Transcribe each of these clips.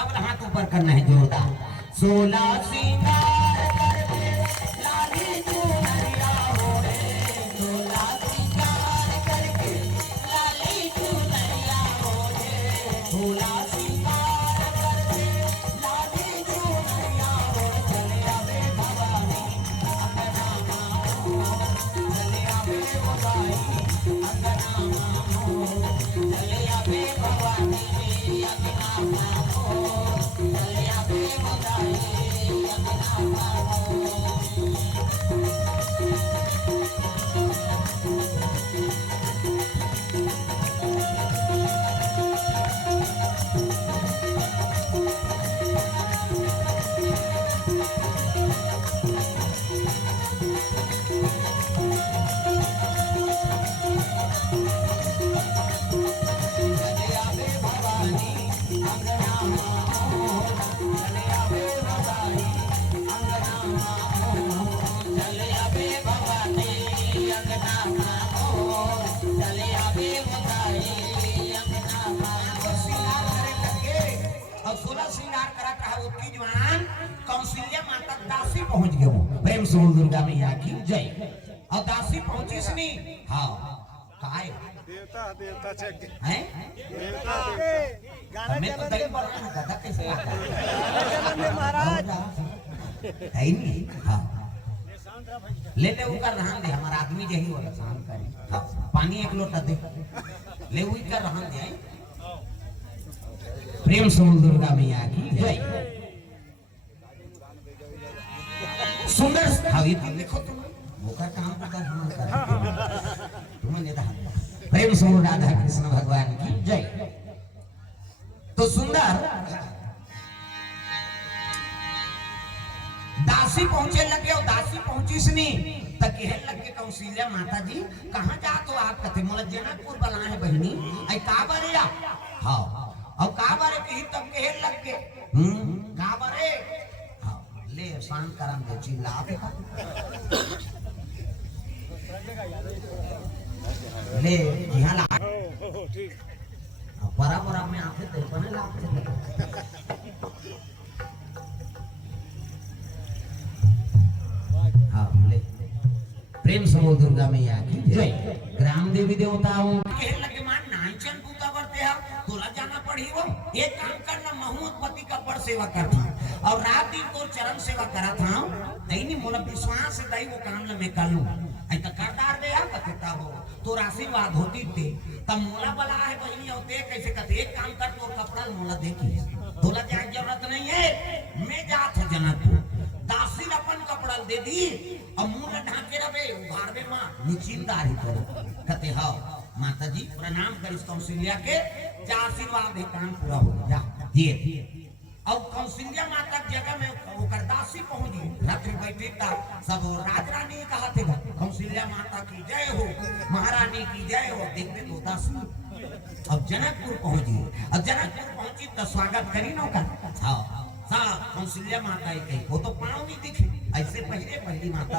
सब हाथ ऊपर करना है जोरदार। 16 सिंगार करके लाली चुनरिया हो रे, 16 सिंगार करके लाली चुनरिया हो रे, 16 सिंगार करके लाली चुनरिया हो रे। चले आवे भवानी अंगना मामो, चले आवे भवानी अंगना मामो, चले आवे भवानी अंगना मामो, चले आवे भवानी अंगना मामो। कौशल्या माता दासी पहुंच गए वो प्रेम से बोल दुर्गा मैया की जय। और दासी पहुंची सनी हाँ काय देवता देवता चेक हैं देवता मैं तो दही बना है दादा कैसे आता है महाराज है नहीं हाँ ले ले उनका रहन दे हमारा आदमी यही वाला शांत करे हाँ पानी एक लोटा दे ले उनका रहन दे प्रेम से बोल दुर्गा मैया की जय। सुंदर हावी देखो तुम मुका काम करता तुम्हें नहीं प्रेम से राधा कृष्ण भगवान की जय। तो सुंदर दासी पहुंचे लगे और दासी पहुंची सनी तक कहने लगे कौशल्या माता जी कहां जा तो आप कथे मोला जनकपुर बना है बहनी आई का बारे या हां और का बारे कही तब कहने लगे का बारे ले शांत करम दे चिल्ला ले यहां ला ठीक बराबर में आते थे बने ला हां ले प्रेम से बोल दुर्गा मैया की जय। ग्राम देवी देवताओं के लगे मान नाचन पूता करते हैं तोला जाना पड़ी वो एक काम करना महूतपति का बड़ सेवा करना और रात दिन तो चरण सेवा करा था नहीं मोला विश्वास से दई वो काम ल मैं कर लूं आई त करदार दे आ कते हो तो आशीर्वाद होती थे तब मोला बला है बहनी होते कैसे कहते एक काम कर तो कपड़ा मोला देखी तोला जाए जरूरत नहीं है मैं जात हूं जनकपुर दासी अपन कपड़ा दे दी और मुंह न ढाके रहे उघार में मां निश्चिंतारी करो कहते हां माता जी प्रणाम कर इस कौशल्या के जा आशीर्वाद है काम पूरा हो जा दिए। और कौशल्या माता की जगह में ओकर दासी पहुंची रात्रि बैठे था सब राजरानी कहा थे कौशल्या माता की जय हो महारानी की जय हो देखते तो दासी अब जनकपुर पहुंची और जनकपुर पहुंची तो स्वागत करी ना का हाँ हाँ कौशल्या माता ही कही वो तो पाँव नहीं दिखे ऐसे पहले पहली माता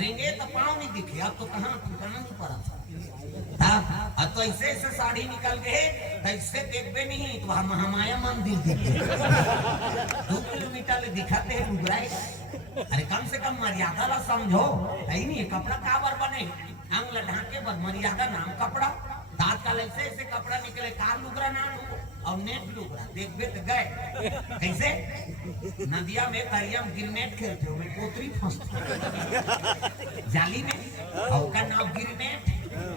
रेंगे तो पाँव नहीं दिखे अब तो कहाँ ठिकाना नहीं पड़ा अब तो ऐसे ऐसे साड़ी निकल गए ऐसे देखबे नहीं तो हम महामाया मंदिर दिखे 2 किलोमीटर ले दिखाते हैं मुगराए अरे कम से कम मर्यादा ला समझो है नहीं कपड़ा काबर बने अंग ढाके पर मर्यादा नाम कपड़ा दांत का ऐसे ऐसे कपड़ा निकले कार लुगरा नाम और नेट लुगरा देखबे तो गए कैसे नदिया में दरिया में गिरनेट खेलते हो मैं पोतरी फंसती जाली में और का नाम गिरनेट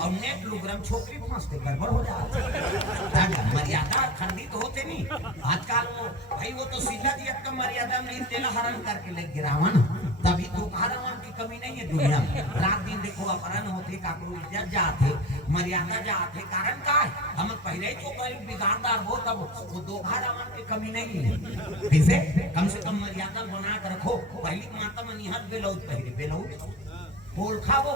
और नेट लुगरम छोकरी फंसते गड़बड़ हो जाता मर्यादा खंडित होते नहीं आजकल वो भाई वो तो सीधा दिया का मर्यादा में तेला हरण करके ले गिरावन तभी तो रावण की कमी नहीं है दुनिया में रात दिन देखो अपहरण होते काकू इज्जत जाते मर्यादा जाते कारण का है हम पहले तो कोई बिगाड़दार हो तब वो दो रावण की कमी नहीं है कैसे कम से कम मर्यादा बना कर रखो पहली माता में निहत बेलौत पहले बेलौत बोल खाओ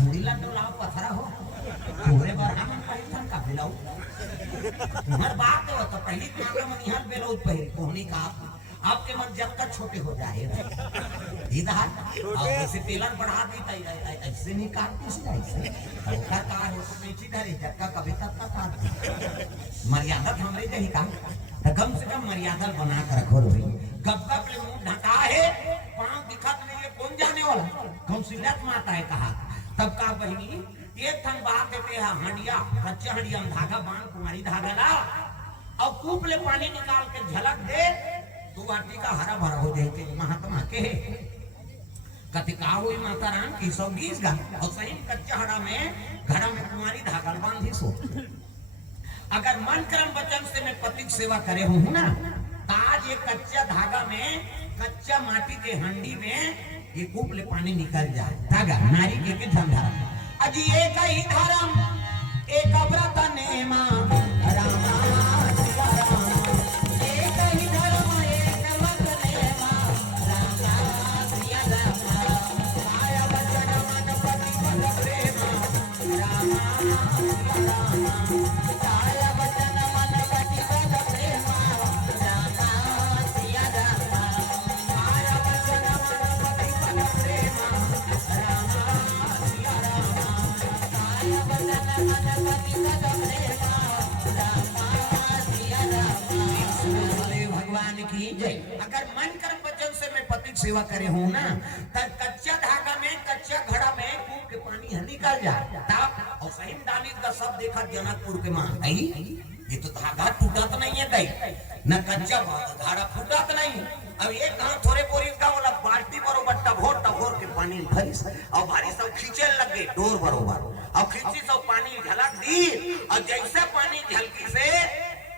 मुड़ीला डोला पथरा हो पूरे बार हम कहीं का बेलौत तुम्हार बात हो तो पहली माता में निहत बेलौत पहले कोहनी का आपके मन जब तक छोटे हो जाए इधर जैसे तेलन बढ़ा दी ऐसे नहीं काटती से ऐसे का है तो नीचे धरे जब का कभी तक का काट मर्यादा हमरे जही का तो कम से कम मर्यादा बना कर रखो भाई कब कब ले मुंह ढका है पांव दिखत नहीं है कौन जाने वाला कौन सिलत माता है कहा तब का बहिनी एक थन बात देते हैं हंडिया कच्चा हंडिया में धागा बांध कुमारी धागा ला और कूप ले पानी निकाल के झलक दे तो वाटी का हरा भरा हो जाए महात्मा के कतिका हुई माता राम की 120 गा और सही कच्चा हड़ा में घड़ा में कुमारी धागा बांधी सो अगर मन कर्म वचन से मैं पति की सेवा करे हूँ ना आज ये कच्चा धागा में कच्चा माटी के हंडी में ये कूप ले पानी निकल जाए धागा नारी के धंधा अजी एक ही धर्म एक व्रत नेमा रामा सिया रामा एक ही धर्म एक व्रत नेमा रामा सिया रामा आया वचन मन पति पद प्रेम रामा सिया रामा आया वचन मन पति पद प्रेम रामा सिया रामा आया वचन मन पति पद प्रेम रामा सिया रामा भगवान की जय अगर मन कर्म वचन से मैं पति की सेवा करे हूँ ना तब कच्चा धागा में कच्चा घड़ा में कूप के पानी निकल जाए तब और सही दानी का सब देखा जनकपुर के मां ये तो धागा टूटत नहीं है कहीं न कच्चा धागा फूटत नहीं अब ये कहा थोड़े बोरी का वाला बाल्टी बरोबर टभोर के पानी भरी और भारी सब खींचे लगे डोर बरोबर और खींची सब पानी झलक दी और जैसे पानी झलकी से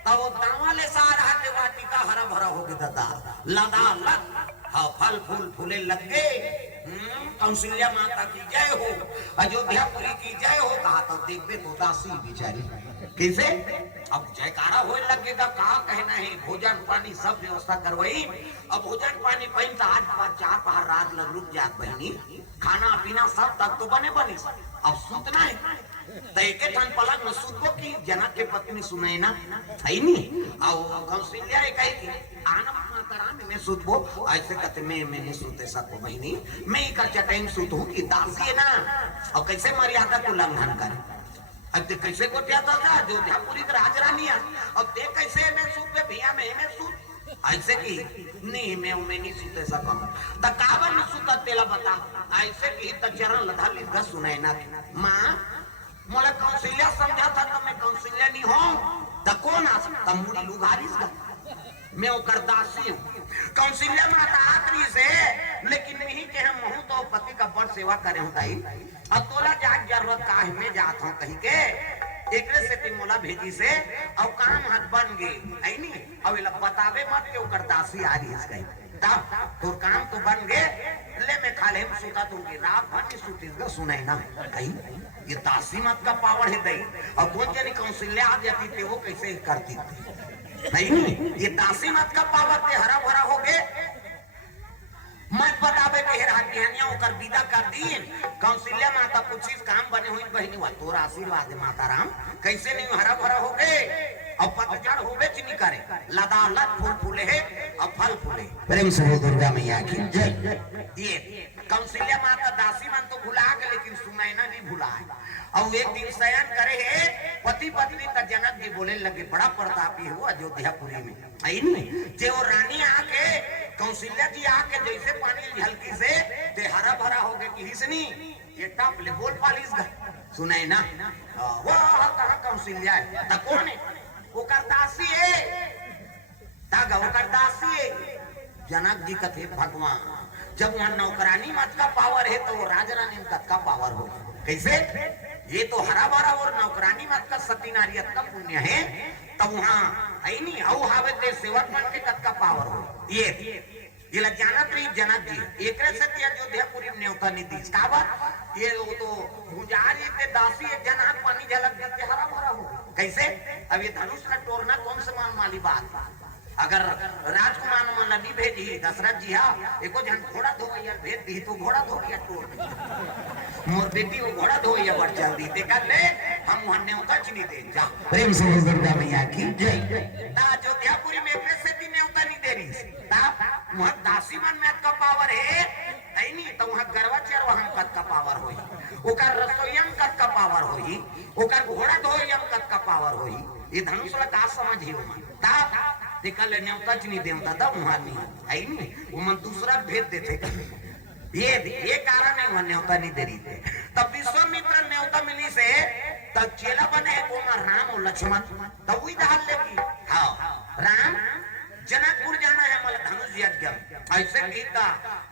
तब वो दावाले सारा के वाटी का हरा भरा हो गया दादा लदा लग हाँ फल फूल फूले लग गए कौशल्या माता की जय हो अयोध्यापुरी की जय हो कहा तो देखबे तो दासी बिचारी कैसे अब जयकारा हो लगेगा कहा कहना है भोजन पानी सब व्यवस्था करवाई अब भोजन पानी पहन तो आज 4 पहर रात लग रुक जात बहनी खाना पीना सब तक तो बने अब सूतना है तो एक पलक में सूतो की जनक के पत्नी सुनाई ना है नहीं और कौशल्या कही थी आनंद माता में सूतबो ऐसे कहते मैं नहीं सूते सको बहनी मैं ही कच्चा टाइम सूत हूँ कि दासी है ना और कैसे मर्यादा को उल्लंघन करे अब ते कैसे को त्याता था जो अयोध्यापुरी का राजरानी है और ते कैसे मैं सूत पे भैया मैं सूत ऐसे की नहीं मैं नहीं सूते सकूं त कावन में सूता तेला बता ऐसे की त चरण लधा लिखा सुनाई ना मां मोला कौशल्या समझा था तो मैं कौशल्या नहीं हूं त कौन आ सकता मुड़ी लुगारिस का मैं ओकर दासी हूं कौशल्या माता आखरी से लेकिन नहीं के हम महू तो पति का बड़ सेवा करे होताई अब तोला जाग जरूरत का है मैं जात हूं कहीं के एकरे से ती मोला भेजी से और काम हाथ बन गए है नहीं अब इला बतावे मत के ओकर दासी आ रही है कहीं तब तोर काम तो बन गए ले मैं खाले में सूता दूंगी रात भर नहीं सूती का सुनाई ना है ये दासी मत का पावर है दई और कौन जाने कौशल्या आ जाती थी वो कैसे करती नहीं ये दासी मत का पावर थे हरा भरा हो गए मत बतावे के राजनिया ओकर विदा कर दी कौशल्या माता पूछी काम बने हुई बहनी वा तोरा आशीर्वाद है माता राम कैसे नहीं हरा भरा हो गए और पतझड़ होवे चिनी करे लदा लद फूल फूले है और फल फूले प्रेम से हो दुर्गा मैया की जय ये कौशल्या माता दासी मन तो भुला के लेकिन सुनैना नहीं भुला है और एक दिन शयन करे है पति पत्नी का जनक जी बोले लगे बड़ा प्रतापी है वो अयोध्यापुरी में आई नहीं जो रानी आके कौशल्या जी आके जैसे पानी झलकी से ते हरा भरा हो गए कि हिसनी ये टप ले बोल पालिस गा सुनाई ना वो कहां कौशल्या है त कौन है वो करदासी है तागा वो करदासी है जनक जी कथे भगवान जब वहां नौकरानी मत का पावर है तो वो राजरानी मत का पावर हो कैसे ये तो हरा भरा और नौकरानी मत का सती नारियत का पुण्य है तब वहां है नहीं औ हावे ते सेवक मन के कत का पावर हो ये जानत रही जनक जी एकरे से अयोध्यापुरी में न्योता नीति का बात ये वो तो गुजारी ते दासी एक जनक पानी झलक देते हरा भरा हो कैसे अब ये धनुष का तोड़ना कौन से मान वाली बात अगर राजकुमार मन नहीं भेजी दशरथ जी हा एको जन घोड़ा धोइया भेज दी तो घोड़ा धोइया तोड़ मोर बेटी वो घोड़ा धोइया बढ़ चल दी ते कर ले हम हन्ने उतर नहीं दे जा प्रेम से दुर्गा मैया की जय ता अयोध्यापुरी में एकरे से ती ने उतर नहीं दे रही ता वहाँ दासी मन में का पावर है नहीं तो वहाँ गरवाचर वहाँ कद का पावर होई ओकर रसोईयन कद का पावर होई ओकर घोड़ा धोईयन कद का पावर होई ये धनुष ला का समझ ही मन ता देखा ले न्योता च नहीं देवता था वहाँ नहीं है नहीं वो मन दूसरा भेद देते ये कारण है वहाँ न्योता नहीं दे रही थे तब विश्वामित्र न्योता मिली से तब चेला बने वो राम और लक्ष्मण तब वही डाल लेगी हाँ राम जनकपुर जाना है मतलब धनुष यज्ञ ऐसे कहता